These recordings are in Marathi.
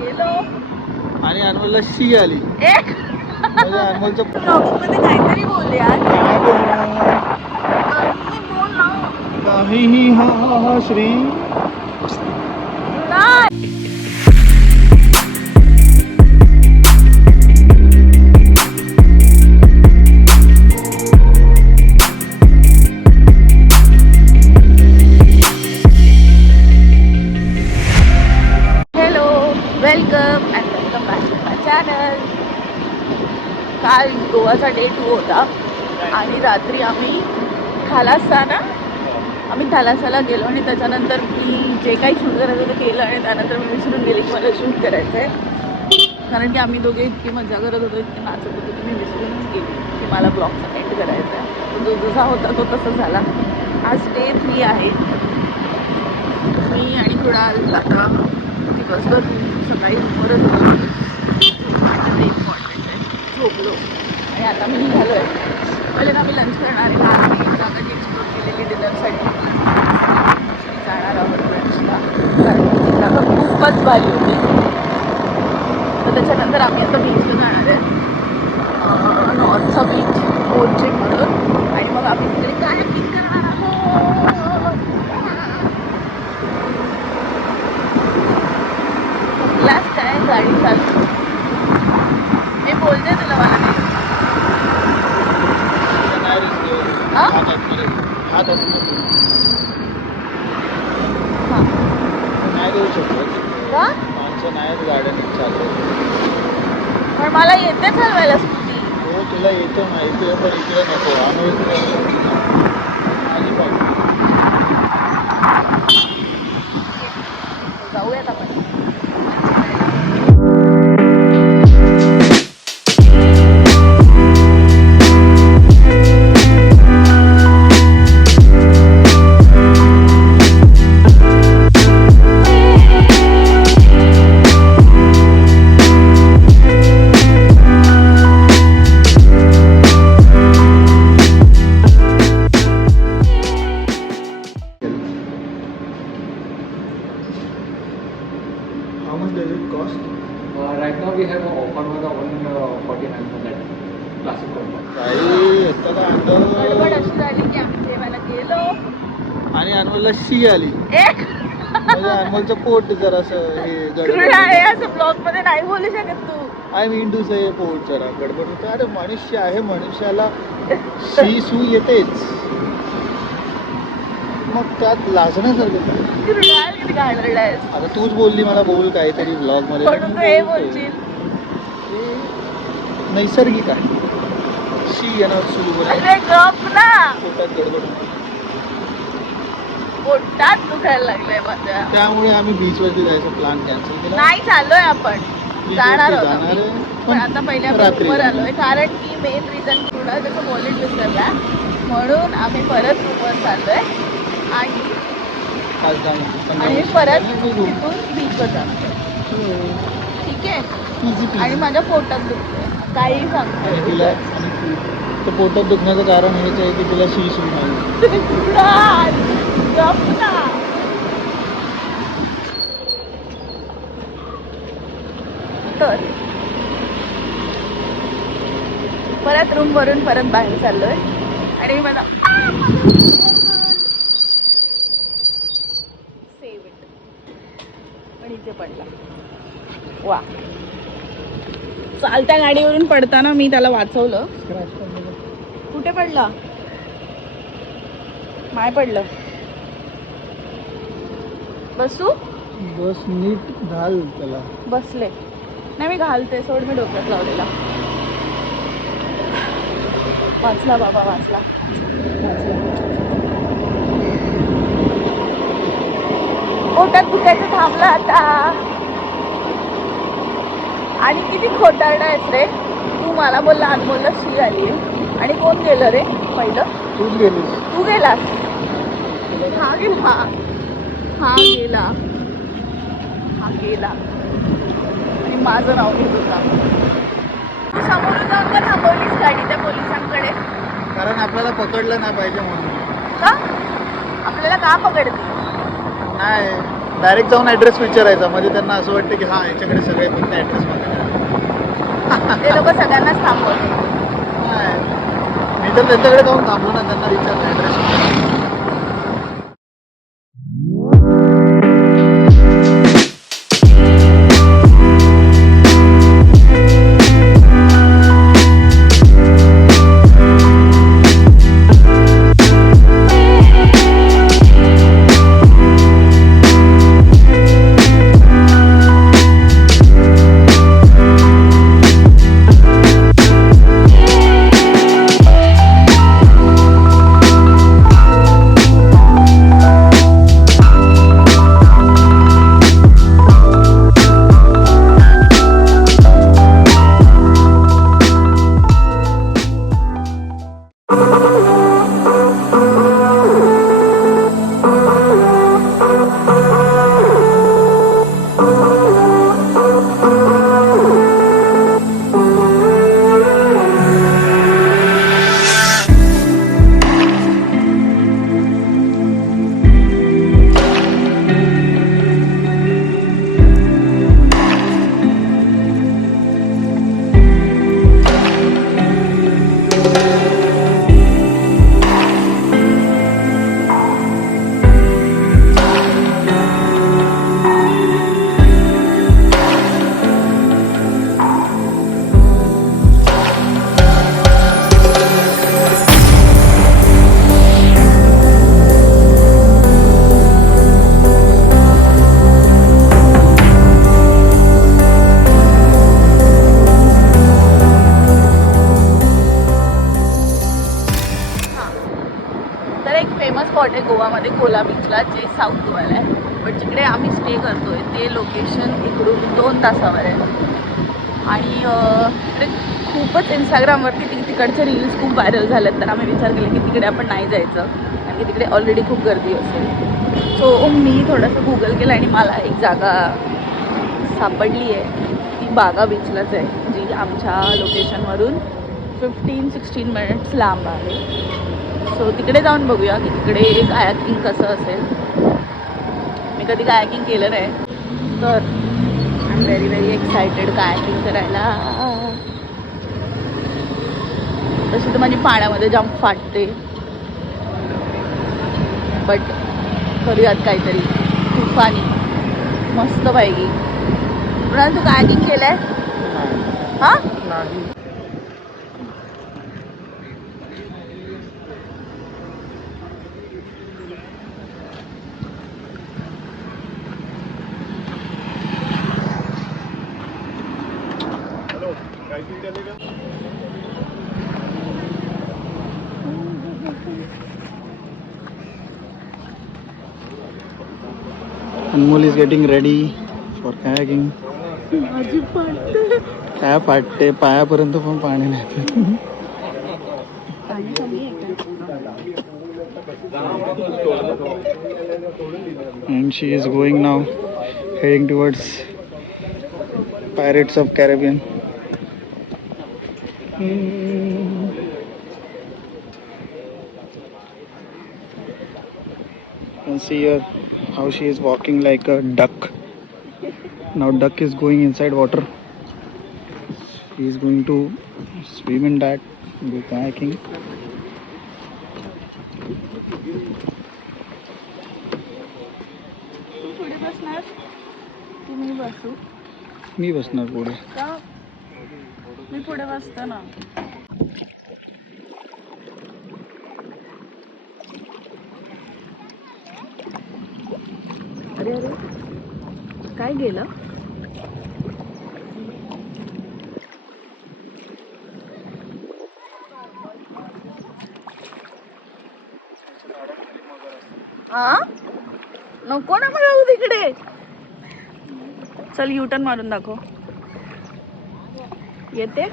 गेलो आणि अनमोलला शी आली. एक म्हणजे अनमोलचं मध्ये काहीतरी बोल यार. काय बोलणार? काहीही बोल ना. काहीही हा हा हा श्री. नाही. Hello, welcome and welcome back to my channel. काल गोवाचा डे 2 होता आणि रात्री आम्ही थालासाला गेलो आणि त्याच्यानंतर मी जे काही शूट करायचं ते केलं आणि त्यानंतर मी विसरून गेले की मला शूट करायचं आहे. कारण की आम्ही दोघे इतकी मजा करत होतो, इतके नाचत होतो की मी विसरूनच गेली की मला ब्लॉगचा एंड करायचा आहे. जो जसा होता तो तसा झाला. आज डे 3 आहे. मी आणि कुणाल आता दिवसभर सकाळी उमरत होतो. ते इम्पॉर्टंट आहे. झोपलो आणि आता मी निघालो आहे. पहिले आम्ही लंच करणार आहे. काल आम्ही जागा जी एक्सप्लोर केलेली डिनरसाठी जाणार आहोत लंचला. कारण ती जागा खूपच भारी होती. तर त्याच्यानंतर आम्ही आता बीचला जाणार आहे. नॉर्थचा बीच बोट ट्रिप म्हणून. आणि मग आम्ही तिकडे कायाकिंग करणार आहोत. लास्ट काय गाडी चालू. मी बोलते तुला मला नाही देऊ शकत का? माणसं नाहीच गाड्याने चालू. पण मला येते चालवायला स्कूटी. हो तुला येतो माहिती आहे, पण इकडे नको. माझी पाहिजे. जाऊयात आपण. How much does it cost? Right now we have an offer with 149 for that classic combo. काही येतं का गडबड अंदर? अशी झाली की आम्ही जेवायला गेलो. आणि अनमोलला शी आली. एक म्हणजे अनमोलचं पोट जरासं हे क्रूड आहे. गडबड. असं ब्लॉग मध्ये नाही बोलू शकत तू. आय मीन टू से पोट जरा गडबड होतं. अरे मनुष्य आहे, मनुष्याला शी सू येतेच. मग त्यात लाजण्यासारखं. क्रूड आहे किती घाणेरडायस. आता तूच बोलली मला बोल काहीतरी ब्लॉग मध्ये. म्हणून तू हे बोलशील. हे नैसर्गिक आहे. शी येणार सुरू अरे गप ना. पोटात गडबड होणार. पोटात दुखायला लागलंय माझ्या. त्यामुळे आम्ही बीच वरती जायचा प्लॅन कॅन्सल केला. नाही चाललोय आपण. जाणार आहोत जाणार आम्ही. आहे, पण आता पहिल्या रात्री रूमवर आलोय. कारण की मेन रिझन थोडा त्याचा वॉलेट विसरला म्हणून आम्ही परत रूमवर चाललोय. आणि परत तिथून बीचवर जाणार. ठीक आहे. आणि माझ्या पोटात दुखतंय. काही सांगतो तिला आणि तर पोटात दुखण्याचं कारण हेच आहे की तिला शी सू नाही. गप ना. तर परत रूम वरून परत बाहेर चाललोय. आणि मी माझा सेव इट पण इथे पडला. वा. चालत्या गाडीवरून पडताना मी त्याला वाचवलं. कुठे पडला? माय पडलं. बसू. बस नीट घाल त्याला. बसले नाही मी घालते. सोड मी डोक्यात लावलेला. वाचला बाबा वाचला. पोटात दुखायचं थांबलं आता. आणि किती खोटारडा आहेस रे तू. मला बोलला अनमोलला शी आली आणि कोण गेलं रे पहिलं? तूच गेलीस. तू गेलास. हा गेला. हा गेला. हा गेला आणि माझं नाव घेत होता. तू समोरून जाऊन का थांबवलीस गाडी त्या पोलिसांकडे? कारण आपल्याला पकडलं नाही पाहिजे म्हणून. का? आपल्याला का पकडते? नाही डायरेक्ट जाऊन ॲड्रेस विचारायचा, म्हणजे त्यांना असं वाटतं की हां याच्याकडे सगळे फक्त ॲड्रेस मागायला. ते लोक सगळ्यांनाच थांबवतात. मी तर त्यांच्याकडे जाऊन थांबलो ना, त्यांना विचारलं ॲड्रेस. तर एक फेमस स्पॉट आहे गोवामध्ये कोला बीचला, जे साऊथ गोवाला आहे. बट जिकडे आम्ही स्टे करतोय ते लोकेशन इकडून 2 तासावर आहे. आणि इकडे खूपच इंस्टाग्रामवरती तिकडचे रील्स खूप व्हायरल झालेत. तर आम्ही विचार केला की तिकडे आपण नाही जायचं, कारण की तिकडे ऑलरेडी खूप गर्दी असेल. सो मी थोडंसं गुगल केलं आणि मला एक जागा सापडली आहे. ती बागा बीचलाच आहे, जी आमच्या लोकेशनवरून 15-16 मिनिट्स लांब आहे. सो तिकडे जाऊन बघूया की तिकडे कायाकिंग कसं असेल. मी कधी कायाकिंग केलं नाही, तर I am very excited kayaking करायला. तशी तर माझी पाण्यामध्ये जाम फाटते, बट करूयात काहीतरी तुफानी मस्त पाहिजे. मृणाल, तू कायाकिंग केलंय? हां, Anmol is getting ready for kayaking. माझी फाटते. काय फाटते, पायापर्यंत पण पाणी नाही. पाणी कमी आहे And she is going now, heading towards Pirates of Caribbean. You can see her how she is walking like a duck. Now duck is going inside water. She is going to swim in that, go kayaking. तू पुढे बसणार की मी बसू? मी बसणार पुढे. का? मी पुढे बसते ना. अरे अरे, काय गेलं? हा, नको ना मला जाऊ तिकडे. चल युटर्न मारून दाखव. येते.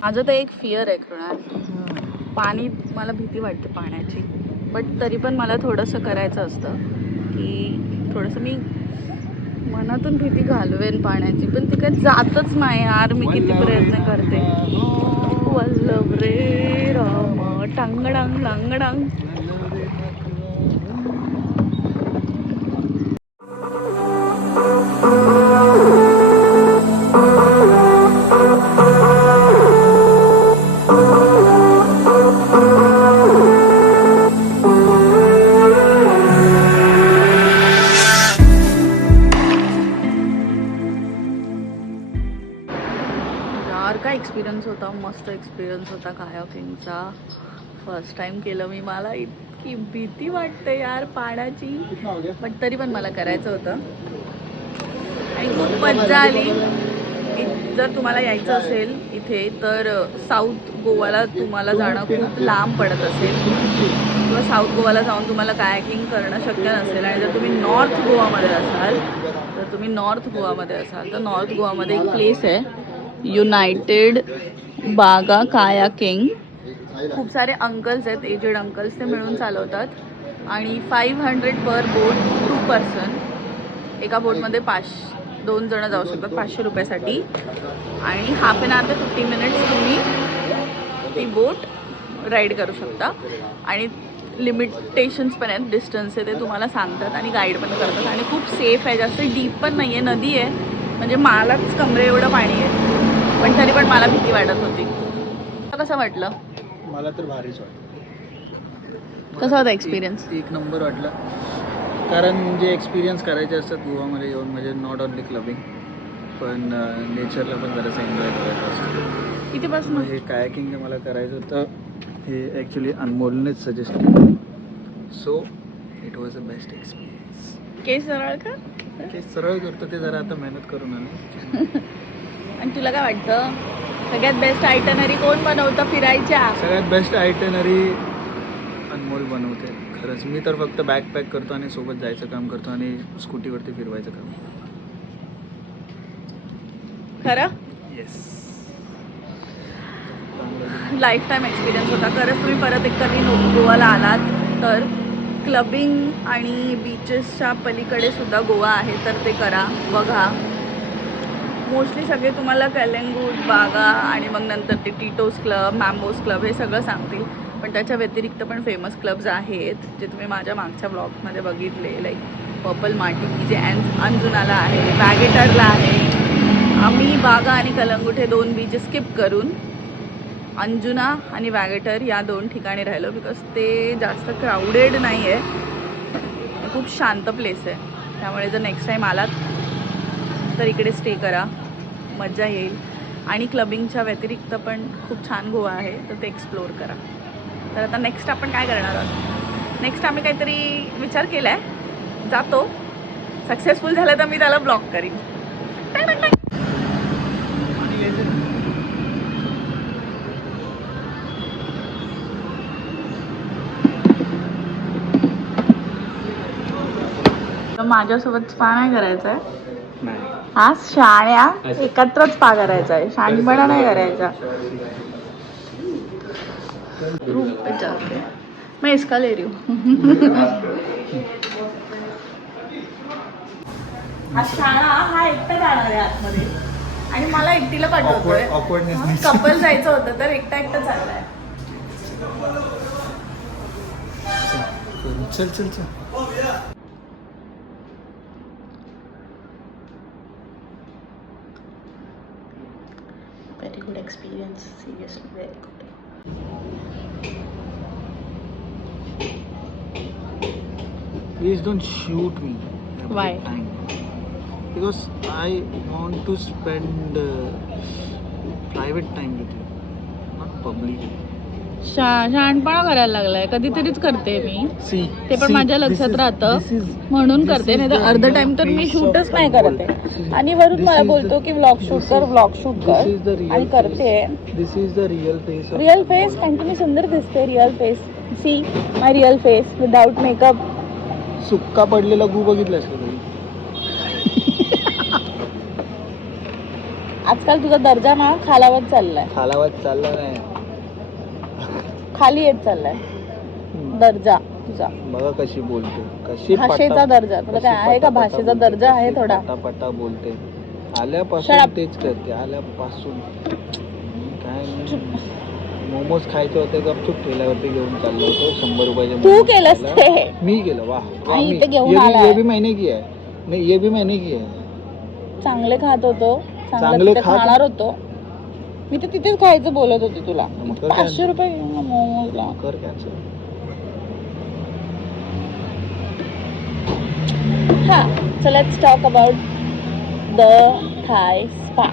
माझं तर एक फिअर आहे कृणाल, पाणी, मला भीती वाटते पाण्याची. बट तरी पण मला थोडंसं करायचं असतं की थोडंसं मी मनातून भीती घालवेन पाण्याची, पण ती काही जातच नाही यार. मी किती प्रयत्न करते. वल्लभ रे राम, टांगडांग लांगडांग. होता, मस्त एक्सपिरियन्स होता कायाकिंगचा. फर्स्ट टाइम केलं मी. मला इतकी भीती वाटते यार पाण्याची, पण तरी पण मला करायचं होतं आणि खूप मज्जा आली. जर तुम्हाला यायचं असेल इथे तर साऊथ गोवाला तुम्हाला जाणं खूप लांब पडत असेल किंवा साऊथ गोवाला जाऊन तुम्हाला कायाकिंग करणं शक्य नसेल आणि जर तुम्ही नॉर्थ गोवामध्ये असाल तर नॉर्थ गोवामध्ये एक प्लेस आहे युनायटेड बागा कायाकिंग. खूप सारे अंकल्स आहेत, एजेड अंकल्स, ते मिळून चालवतात आणि 500 पर बोट 2 पर्सन. एका बोटमध्ये 2 जण जाऊ शकतात 500 रुपयासाठी आणि हाफ एन आवर ते 50 मिनिट्स तुम्ही ती बोट राईड करू शकता आणि लिमिटेशन्स पण आहेत, डिस्टन्स आहे ते तुम्हाला सांगतात आणि गाईड पण करतात आणि खूप सेफ आहे. जास्त डीप पण नाही आहे, नदी आहे, म्हणजे मलाच कमरे एवढं पाणी आहे, पण तरी पण मला भीती वाटत होती. कसं वाटलं? मला तर भारीच वाटलं. कसा होता एक्सपिरियन्स? एक नंबर वाटलं, कारण जे एक्सपिरियन्स करायचे असतात गोवामध्ये येऊन, म्हणजे नॉट ओनली क्लबिंग पण नेचरला पण जरासं एन्जॉय करायचं असतं. कितीपासून? हे कायाकिंग जे मला करायचं होतं हे ॲक्च्युली अनमोलनेच सजेस्ट केलं, so it was a best experience. केस सरळ का? केस सरळ करतो ते जरा आता मेहनत करून आले. आणि तुला काय वाटतं सगळ्यात बेस्ट आयटनरी कोण बनवतं फिरायच्या? सगळ्यात बेस्ट आयटनरी अनमोल बनवते खरंच. मी तर फक्त बॅग पॅक करतो आणि सोबत जायचं काम करतो आणि स्कूटीवरती फिरवायचं काम. खरं येस. लाईफ टाईम एक्सपिरियन्स होता खरंच. तुम्ही परत एक कधी गोवाला आलात तर क्लबिंग आणि बीचेसच्या पलीकडे सुद्धा गोवा आहे, तर ते करा, बघा. मोस्टली सगळे तुम्हाला कलंगूट, बागा आणि मग नंतर ते टिटोस क्लब, मॅम्बोस क्लब हे सगळं सांगतील, पण त्याच्या व्यतिरिक्त पण फेमस क्लब्स आहेत जे तुम्ही माझ्या मागच्या ब्लॉगमध्ये बघितले, लाईक पर्पल मार्टिनी जे अंजुनाला आहे, वॅगेटरला आहे. आम्ही बागा आणि कलंगूट हे 2 बीच स्किप करून अंजुना आणि वॅगेटर या 2 ठिकाणी राहिलो, बिकॉज ते जास्त क्राऊडेड नाही आहे, खूप शांत प्लेस आहे. त्यामुळे जर नेक्स्ट टाईम आलात तर इकडे स्टे करा, मजा येईल. आणि क्लबिंगच्या व्यतिरिक्त पण खूप छान गोवा आहे, तर ते एक्सप्लोअर करा. तर आता नेक्स्ट आपण काय करणार आहोत? नेक्स्ट आम्ही काहीतरी विचार केला आहे, जातो. सक्सेसफुल झालं तर मी त्याला ब्लॉक करीन. माझ्यासोबत स्पा नाही करायचा आहे, नाही. हा शाण्या एकत्रच स्पा करायचा आहे, शाणीपणा नाही करायचा. रूम पे जाके मैं इसका ले रही हूँ. हा शाळा हा एकटा जाणार आहे आतमध्ये आणि मला एकटीला पाठवतोय. Awkwardness. कपल जायचं होतं तर एकटा चाललाय. चल चल चल. Very good experience, seriously very good. Please don't shoot me. Why? Time. Because I want to spend private time with you, not public. शहाणपणा करायला लागलाय, कधीतरीच करते मी See, ते पण माझ्या लक्षात राहतं म्हणून करते, नाही तर अर्ध टाइम तर मी शूटच नाही करते. आणि वरून मला बोलतो की व्लॉग शूट कर आणि करते. This is the real face of real face, कारण की मी सुंदर दिसते. Real face, see my real face without makeup. सुक्का पडलेला गू बघितलास का तुम्ही? आजकाल तुझा दर्जा ना खालावत चाललाय, खालावत चालला नाही, खाली येत चाललाय दर्जा तुझा. बघा कशी बोलते, कशी भाषेचा दर्जा तुला काय आहे का? भाषेचा दर्जा आहे थोडा. पटापटा बोलते. Shut आल्यापासून up. तेच करते, आल्यापासून. काय मोमोज खायचे होते, गपचूप ठेल्यावरती घेऊन चाललो होतो. 100 रुपयाचे तू मोमोज केलंस खायला. ते? मी केलं. वाह वाह, आणि मी- इथे घेऊन ये भी- आलाय. ये भी मैंने किया है. नहीं, ये भी मैंने किया है. चांगले खात होतो, चांगले चांगले तिथे खात- खाणार होतो. मी तर तिथेच खायचं बोलत होते तुला. मग कर 500 cancel. रुपये घेऊन जा मोमोजला. कर कॅन्सल. हा, so let's talk about the Thai spa.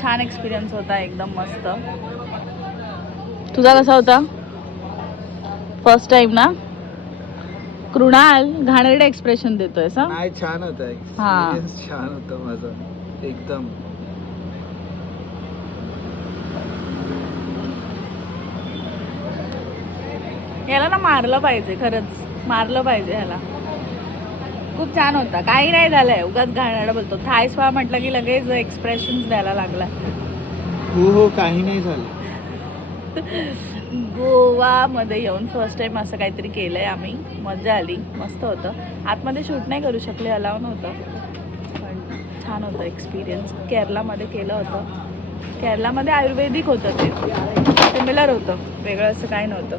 छान एक्सपिरियन्स होता, एकदम मस्त. तुझा कसा होता? फर्स्ट टाइम ना? कृणाल घाणेरडे एक्सप्रेशन देतोय सा? नाही, छान होतं हा. एक्सपिरियन्स, छान होतं माझं एकदम. याला ना मारलं पाहिजे, खरंच मारलं पाहिजे ह्याला. खूप छान होता. काही नाही झालंय, उगाच घाणेरडं बोलतो. थाय स्पा म्हटलं की लगेच एक्सप्रेशन्स द्यायला लागला. हो, काही नाही झालं. गोवामध्ये येऊन फर्स्ट टाइम असं काहीतरी केलंय आम्ही. मजा आली, मस्त होतं. आतमध्ये शूट नाही करू शकले, अलाव नव्हतं, पण छान होतं एक्सपिरियन्स. केरलामध्ये केलं होतं. केरलामध्ये आयुर्वेदिक होतं, ते सिमिलर होतं, वेगळं असं काही नव्हतं.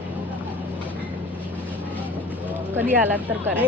कधी आलात तर करा.